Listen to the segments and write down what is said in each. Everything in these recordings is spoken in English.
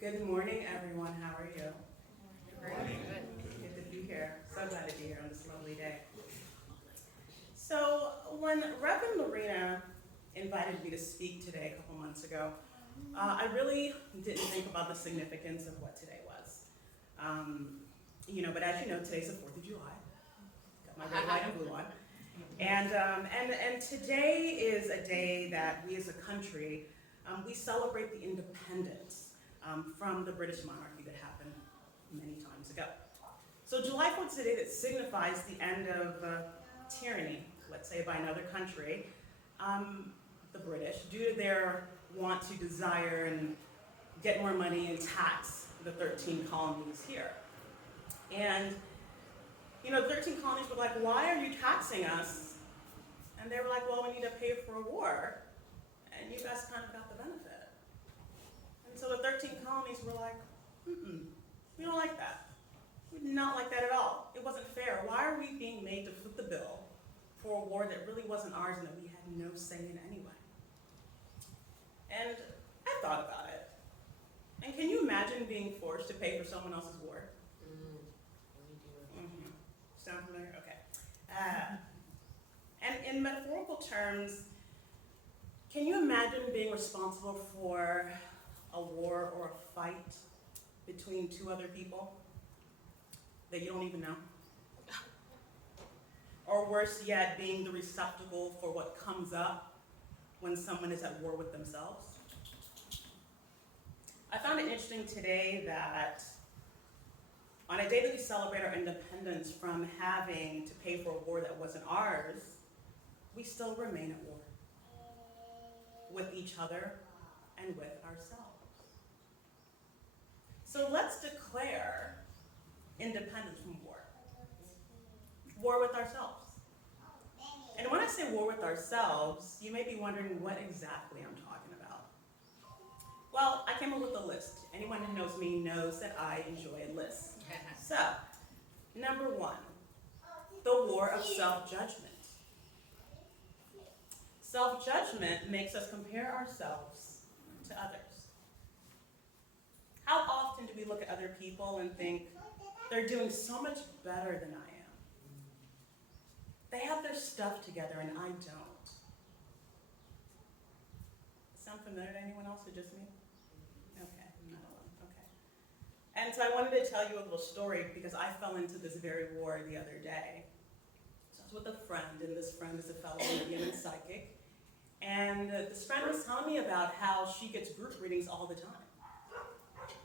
Good morning, everyone. How are you? Good to be here. So glad to be here on this lovely day. So, when Reverend Lorena invited me to speak today a couple months ago, I really didn't think about the significance of what today was. But as you know, today's the 4th of July. Got my red, white, and blue on. And today is a day that we as a country, we celebrate the independence from the British monarchy that happened many times ago. So July 4th is a day that signifies the end of tyranny, let's say, by another country, the British, due to their want to desire and get more money and tax the 13 colonies here. And, 13 colonies were like, why are you taxing us? And they were like, well, we need to pay for a war, and you guys kind of got the benefit. And so the 13 colonies were like, we don't like that. We did not like that at all. It wasn't fair. Why are we being made to foot the bill for a war that really wasn't ours and that we had no say in anyway? And I thought about it. And can you imagine being forced to pay for someone else's war? Sound familiar? Okay. And in metaphorical terms, can you imagine being responsible for a war or a fight between two other people that you don't even know? Or worse yet, being the receptacle for what comes up when someone is at war with themselves? I found it interesting today that on a day that we celebrate our independence from having to pay for a war that wasn't ours, we still remain at war with each other and with ourselves. So let's declare independence from war. War with ourselves. And when I say war with ourselves, you may be wondering what exactly I'm talking about. Well, I came up with a list. Anyone who knows me knows that I enjoy lists. So, number 1, the war of self-judgment. Self-judgment makes us compare ourselves to others. How often do we look at other people and think, they're doing so much better than I am? They have their stuff together and I don't. Sound familiar to anyone else or just me? Okay, I'm not alone. Okay. And so I wanted to tell you a little story because I fell into this very war the other day. So I was with a friend, and this friend is a fellow medium and psychic. And this friend was telling me about how she gets group readings all the time.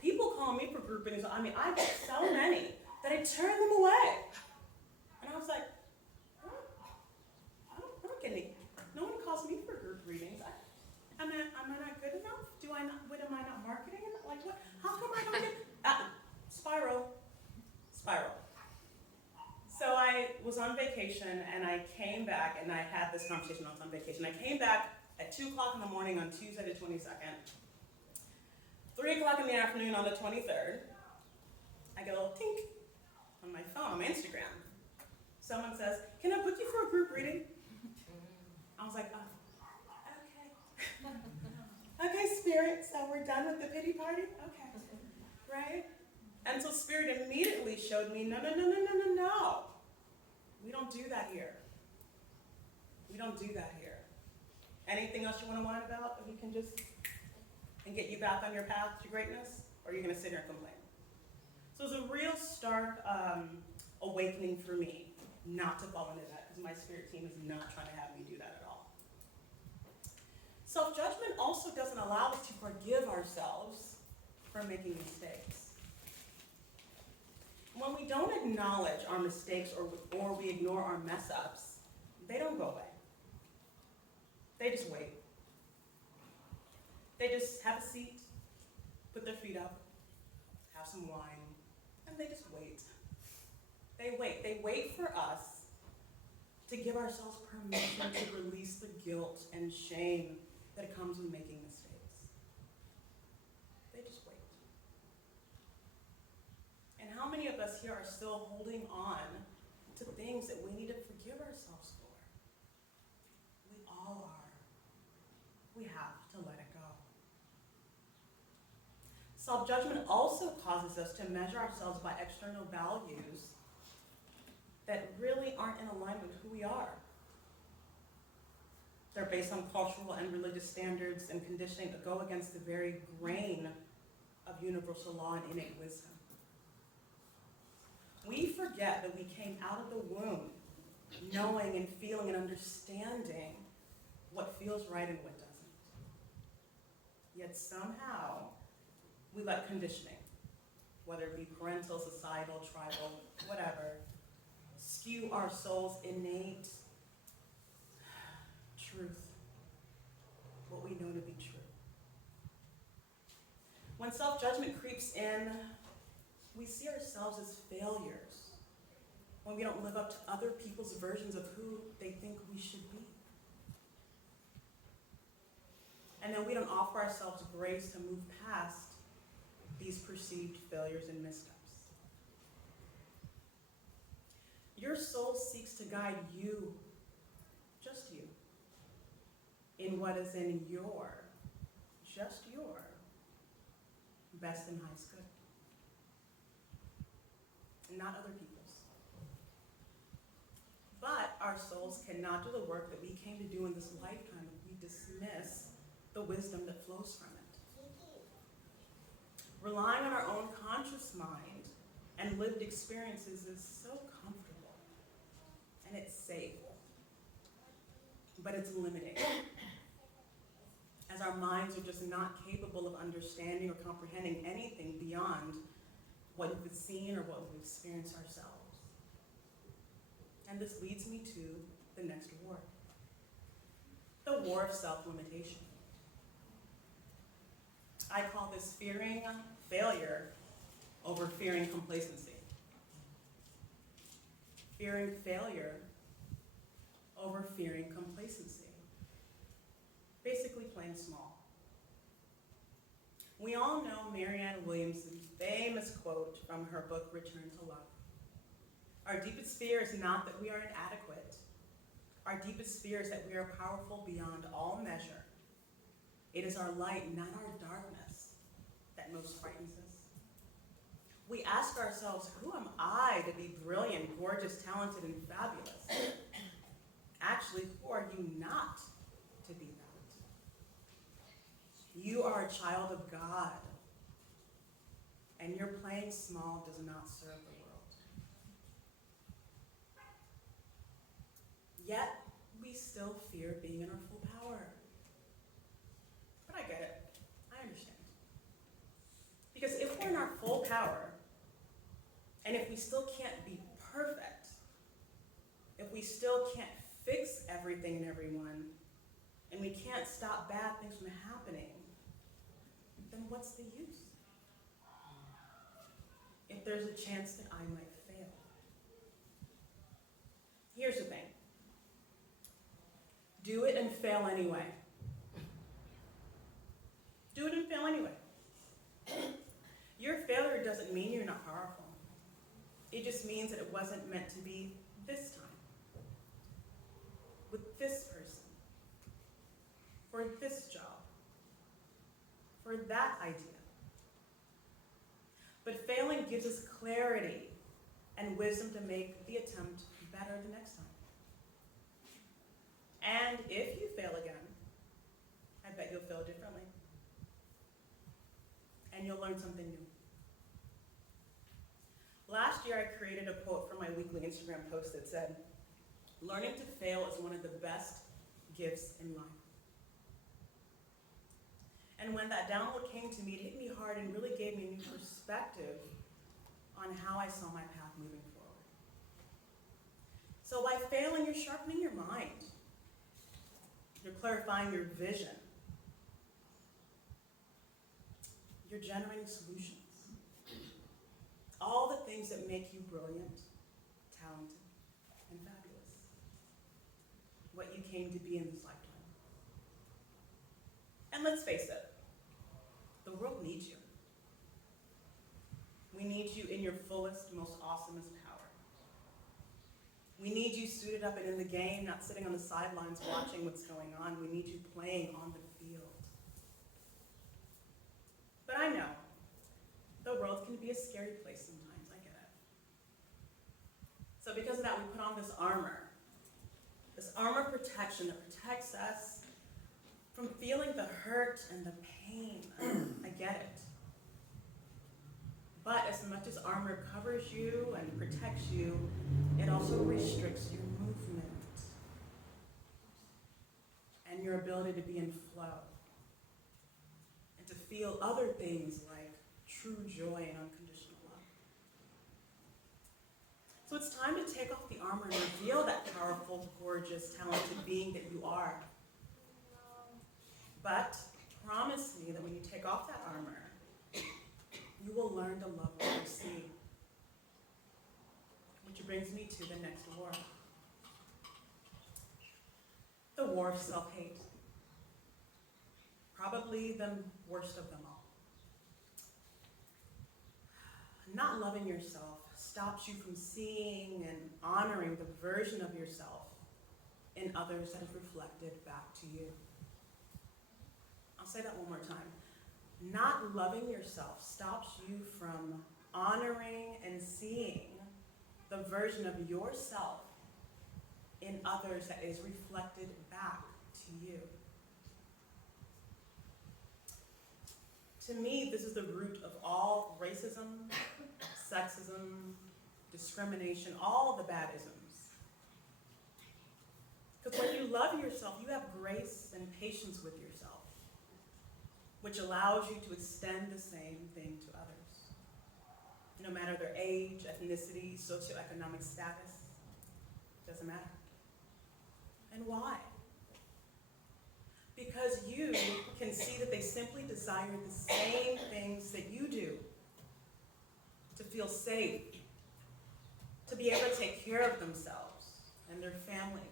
People call me for group readings. I get so many that I turn them away. And I was like, I don't get any. No one calls me for group readings. Am I not good enough? Am I not marketing enough? Like what? How come I don't get spiral? So I was on vacation and I came back and I had this conversation. I was on vacation. I came back at 2 o'clock in the morning on Tuesday the 22nd. 3 o'clock in the afternoon on the 23rd. I get a little tink on my phone, on my Instagram. Someone says, "Can I book you for a group reading?" I was like, okay. Okay, Spirit, so we're done with the pity party? Okay, right? And so Spirit immediately showed me, no. We don't do that here. We don't do that here. Anything else you want to whine about that we can just, and get you back on your path to greatness? Or are you going to sit here and complain? So it's a real stark awakening for me not to fall into that, because my spirit team is not trying to have me do that at all. Self-judgment also doesn't allow us to forgive ourselves for making mistakes. When we don't acknowledge our mistakes or we ignore our mess-ups, they don't go away. They just wait. They just have a seat, put their feet up, have some wine, and they just wait. They wait. They wait for us to give ourselves permission to release the guilt and shame that comes with making mistakes. They just wait. And how many of us here are still holding on to things that we need to forgive ourselves for? We all are. We have to let it go. Self-judgment also causes us to measure ourselves by external values that really aren't in alignment with who we are. They're based on cultural and religious standards and conditioning that go against the very grain of universal law and innate wisdom. We forget that we came out of the womb knowing and feeling and understanding what feels right and what doesn't. Yet somehow, we let conditioning, whether it be parental, societal, tribal, whatever, skew our soul's innate truth, what we know to be true. When self-judgment creeps in, we see ourselves as failures when we don't live up to other people's versions of who they think we should be. And then we don't offer ourselves grace to move past these perceived failures and missteps. Your soul seeks to guide you, just you, in what is in your, just your, best and highest good. And not other people's. But our souls cannot do the work that we came to do in this lifetime if we dismiss the wisdom that flows from it. Relying on our own conscious mind and lived experiences is so comfortable, and it's safe, but it's limiting, as our minds are just not capable of understanding or comprehending anything beyond what we've seen or what we've experienced ourselves. And this leads me to the next war, the war of self-limitation. I call this fearing failure over fearing complacency. Fearing failure over fearing complacency. Basically playing small. We all know Marianne Williamson's famous quote from her book, Return to Love. Our deepest fear is not that we are inadequate. Our deepest fear is that we are powerful beyond all measure. It is our light, not our darkness, that most frightens us. We ask ourselves, who am I to be brilliant, gorgeous, talented, and fabulous? Actually, who are you not to be that? You are a child of God, and your playing small does not serve the world. Yet, we still fear being in our full power. But I get it. I understand. Because if we're in our full power, and if we still can't be perfect, if we still can't fix everything and everyone, and we can't stop bad things from happening, then what's the use? If there's a chance that I might fail. Here's the thing. Do it and fail anyway. Do it and fail anyway. Your failure doesn't mean you're not powerful. It just means that it wasn't meant to be this time. With this person. For this job. For that idea. But failing gives us clarity and wisdom to make the attempt better the next time. And if you fail again, I bet you'll fail differently. And you'll learn something new. Last year, I created a quote for my weekly Instagram post that said, "Learning to fail is one of the best gifts in life." And when that download came to me, it hit me hard and really gave me a new perspective on how I saw my path moving forward. So by failing, you're sharpening your mind. You're clarifying your vision. You're generating solutions. All the things that make you brilliant, talented, and fabulous. What you came to be in this lifetime. And let's face it, the world needs you. We need you in your fullest, most awesomest power. We need you suited up and in the game, not sitting on the sidelines watching what's going on. We need you playing on the field. But I know be a scary place sometimes, I get it. So because of that, we put on this armor protection that protects us from feeling the hurt and the pain. I get it. But as much as armor covers you and protects you, it also restricts your movement and your ability to be in flow and to feel other things like true joy and unconditional love. So it's time to take off the armor and reveal that powerful, gorgeous, talented being that you are. But promise me that when you take off that armor, you will learn to love what you see. Which brings me to the next war. The war of self-hate. Probably the worst of them all. Not loving yourself stops you from seeing and honoring the version of yourself in others that is reflected back to you. I'll say that one more time. Not loving yourself stops you from honoring and seeing the version of yourself in others that is reflected back to you. To me, this is the root of all racism, sexism, discrimination, all of the bad isms. Because when you love yourself, you have grace and patience with yourself, which allows you to extend the same thing to others. No matter their age, ethnicity, socioeconomic status, doesn't matter. And why? Because you can see that they simply desire the same things that you do. To feel safe, to be able to take care of themselves and their families,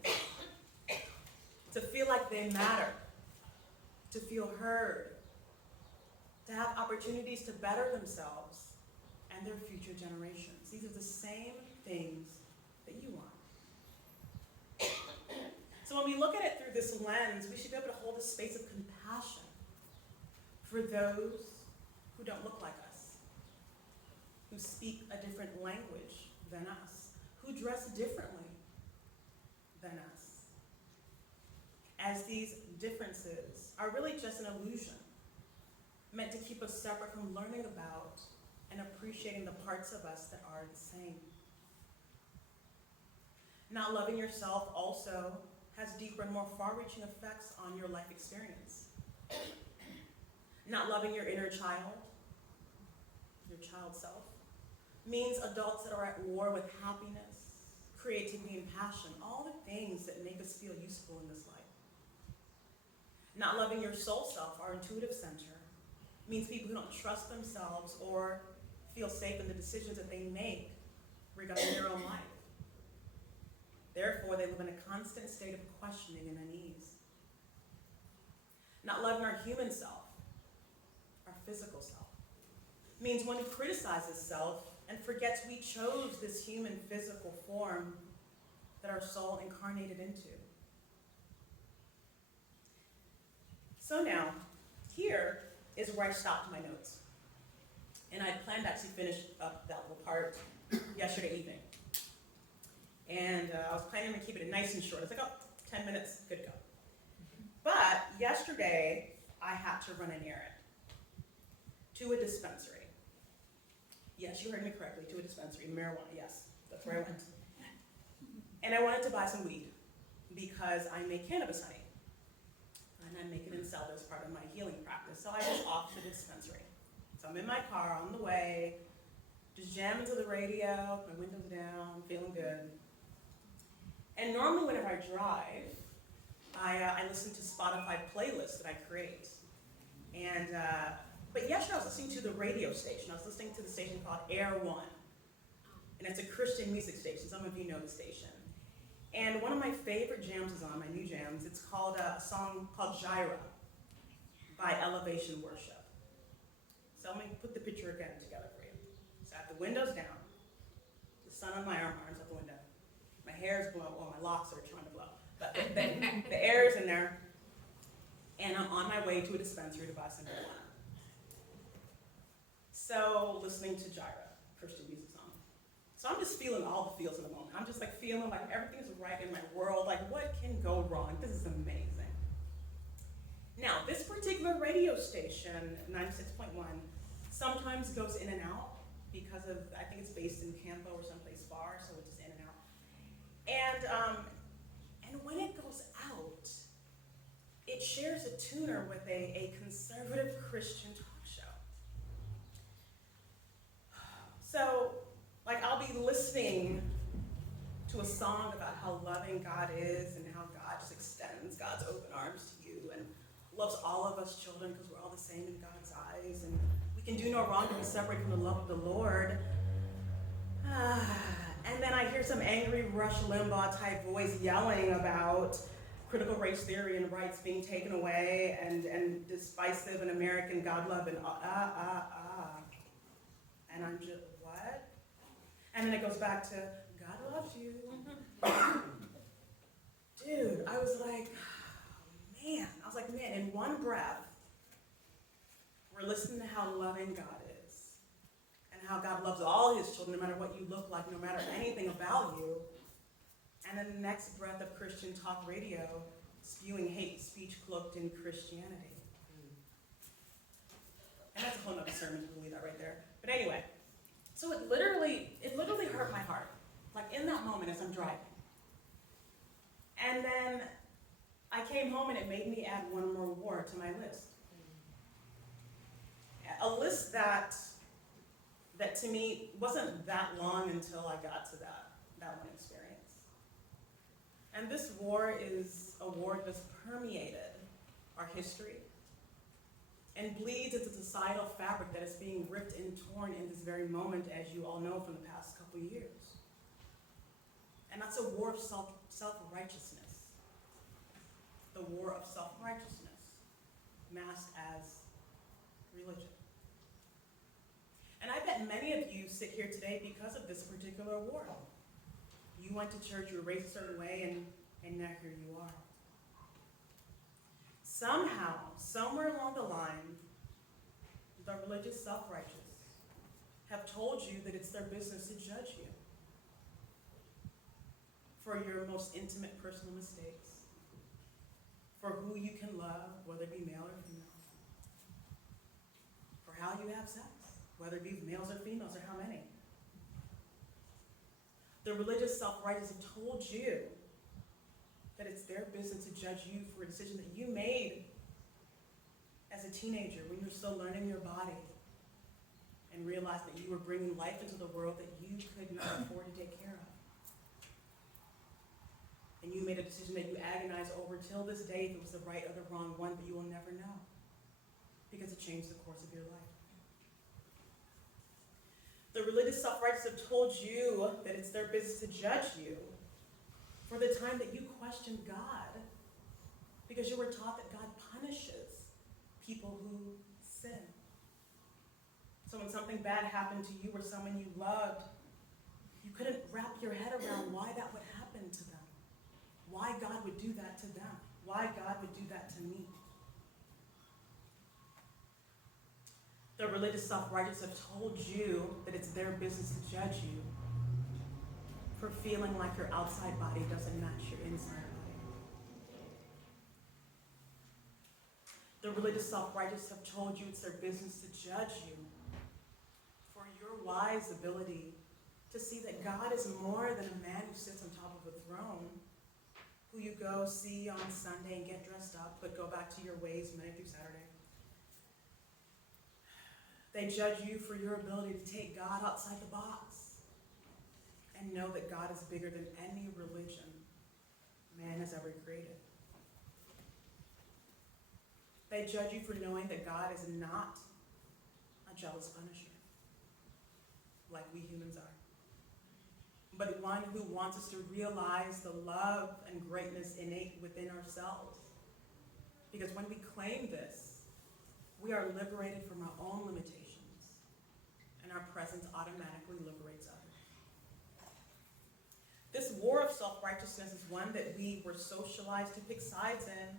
to feel like they matter, to feel heard, to have opportunities to better themselves and their future generations. These are the same things that you want. So when we look at it through this lens, we should be able to hold a space of compassion for those who don't look like us, who speak a different language than us, who dress differently than us. As these differences are really just an illusion, meant to keep us separate from learning about and appreciating the parts of us that are the same. Not loving yourself also has deeper and more far-reaching effects on your life experience. Not loving your inner child, your child self, means adults that are at war with happiness, creativity, and passion, all the things that make us feel useful in this life. Not loving your soul self, our intuitive center, means people who don't trust themselves or feel safe in the decisions that they make regarding their own life. Therefore, they live in a constant state of questioning and unease. Not loving our human self, our physical self, means one who criticizes self and forgets we chose this human physical form that our soul incarnated into. So now, here is where I stopped my notes. And I planned to actually finish up that little part yesterday evening. And I was planning to keep it nice and short. I was like, 10 minutes, good to go. But yesterday, I had to run an errand to a dispensary. Yes, you heard me correctly, to a dispensary, marijuana, yes, that's where I went. And I wanted to buy some weed because I make cannabis honey. And I make it and sell it as part of my healing practice. So I just off to the dispensary. So I'm in my car on the way, just jamming to the radio, my windows down, feeling good. And normally whenever I drive, I listen to Spotify playlists that I create. And but yesterday I was listening to the radio station. I was listening to the station called Air One. And it's a Christian music station. Some of you know the station. And one of my favorite jams is on, my new jams. It's called a song called Jireh by Elevation Worship. So let me put the picture again together for you. So I have the windows down, the sun on my arms out the window. My hair is blown, well, my locks are trying to blow. But the air is in there. And I'm on my way to a dispensary to buy some marijuana. So also listening to Gyra, Christian music song. So I'm just feeling all the feels in the moment. I'm just like feeling like everything's right in my world. Like, what can go wrong? This is amazing. Now, this particular radio station, 96.1, sometimes goes in and out because of, I think it's based in Campo or someplace far, so it's just in and out. And when it goes out, it shares a tuner with a conservative Christian talk show. So, like, I'll be listening to a song about how loving God is and how God just extends God's open arms to you and loves all of us children because we're all the same in God's eyes and we can do no wrong to be separated from the love of the Lord. And then I hear some angry Rush Limbaugh type voice yelling about critical race theory and rights being taken away and decisive and American God love and And I'm just, what? And then it goes back to, God loves you. Dude, I was like, man, in one breath, we're listening to how loving God is and how God loves all his children, no matter what you look like, no matter anything about you. And then the next breath of Christian talk radio, spewing hate speech cloaked in Christianity. And that's a whole nother sermon, we'll leave that right there. But anyway, so it literally hurt my heart. Like in that moment as I'm driving. And then I came home and it made me add one more war to my list. A list that to me wasn't that long until I got to that one experience. And this war is a war that's permeated our history and bleeds into societal fabric that is being ripped and torn in this very moment, as you all know from the past couple years. And that's a war of self-righteousness. The war of self-righteousness, masked as religion. And I bet many of you sit here today because of this particular war. You went to church, you were raised a certain way, and now here you are. Somehow, somewhere along the line, the religious self-righteous have told you that it's their business to judge you for your most intimate personal mistakes, for who you can love, whether it be male or female, for how you have sex, whether it be males or females, or how many. The religious self-righteous have told you that it's their business to judge you for a decision that you made as a teenager when you were still learning your body and realized that you were bringing life into the world that you could not afford to take care of. And you made a decision that you agonize over till this day if it was the right or the wrong one, but you will never know because it changed the course of your life. The religious self-righteous have told you that it's their business to judge you for the time that you questioned God because you were taught that God punishes people who sin. So when something bad happened to you or someone you loved, you couldn't wrap your head around why that would happen to them. Why God would do that to them. Why God would do that to me. The religious self-righteous have told you that it's their business to judge you for feeling like your outside body doesn't match your inside body. The religious self-righteous have told you it's their business to judge you for your wise ability to see that God is more than a man who sits on top of a throne, who you go see on Sunday and get dressed up, but go back to your ways Monday through Saturday. They judge you for your ability to take God outside the box and know that God is bigger than any religion man has ever created. They judge you for knowing that God is not a jealous punisher, like we humans are, but one who wants us to realize the love and greatness innate within ourselves. Because when we claim this, we are liberated from our own limitations, and our presence automatically liberates others. This war of self-righteousness is one that we were socialized to pick sides in,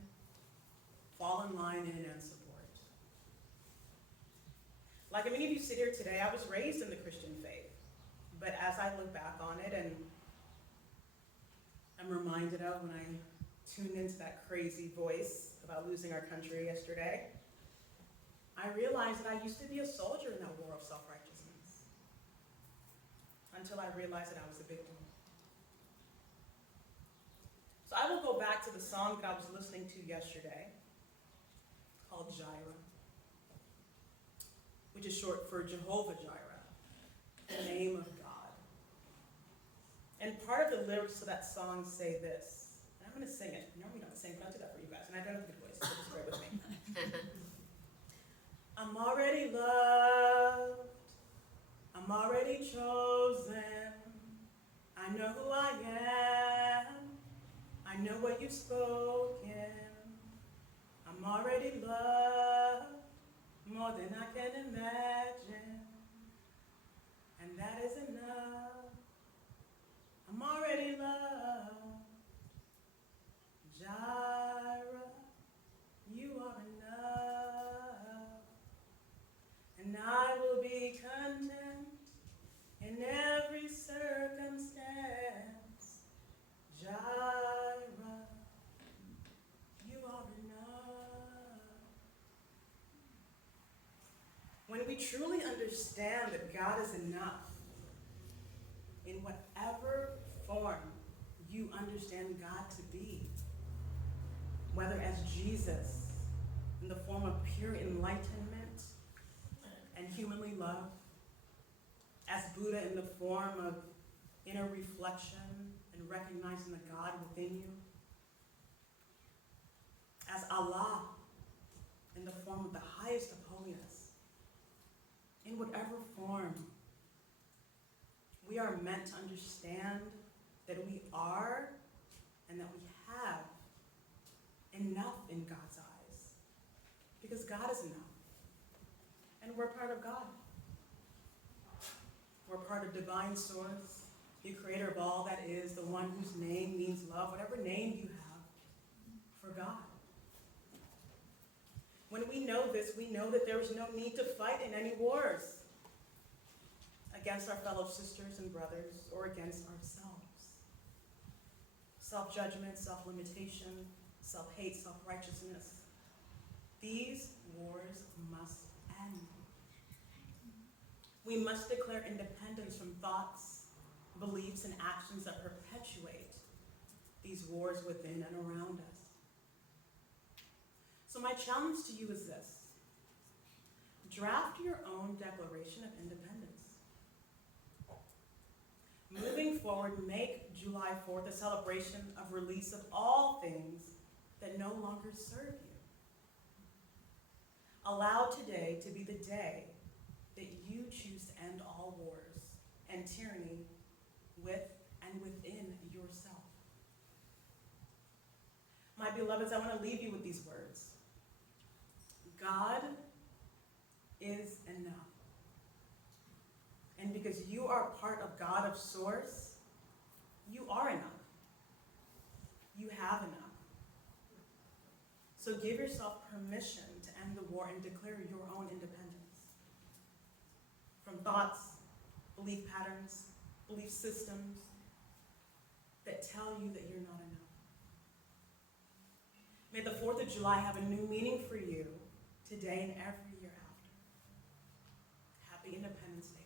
fall in line in, and support. Like many of you sit here today, I was raised in the Christian faith. But as I look back on it and I'm reminded of when I tuned into that crazy voice about losing our country yesterday, I realized that I used to be a soldier in that war of self-righteousness until I realized that I was a victim. So I will go back to the song that I was listening to yesterday called Jireh, which is short for Jehovah Jireh, the name of God. And part of the lyrics to that song say this, and I'm going to sing it. Normally don't sing, but I'll do that for you guys, and I don't have a good voice, so just bear with me. I'm already loved, I'm already chosen, I know who I am, I know what you've spoken, I'm already loved, more than I can imagine, and that is enough, I'm already loved, Jireh, you are enough, and I will be content in every circumstance, Jireh, you are enough. When we truly understand that God is enough, in whatever form you understand God to be, whether as Jesus in the form of pure enlightenment and humanly love, as Buddha in the form of inner reflection and recognizing the God within you, as Allah in the form of the highest of holiness, in whatever form, we are meant to understand that we are and that we have enough in God's eyes. Because God is enough. And we're part of God. We're part of divine source, the creator of all that is, the one whose name means love, whatever name you have for God. When we know this, we know that there is no need to fight in any wars against our fellow sisters and brothers or against ourselves. Self-judgment, self-limitation, self-hate, self-righteousness. These wars must end. We must declare independence from thoughts, beliefs, and actions that perpetuate these wars within and around us. So my challenge to you is this. Draft your own Declaration of Independence. Moving forward, make July 4th a celebration of release of all things that no longer serve you. Allow today to be the day that you choose to end all wars and tyranny with and within yourself. My beloveds, I want to leave you with these words. God is enough. And because you are part of God of source, you are enough. You have enough. So give yourself permission to end the war and declare your own independence from thoughts, belief patterns, belief systems that tell you that you're not enough. May the 4th of July have a new meaning for you today and every year after. Happy Independence Day.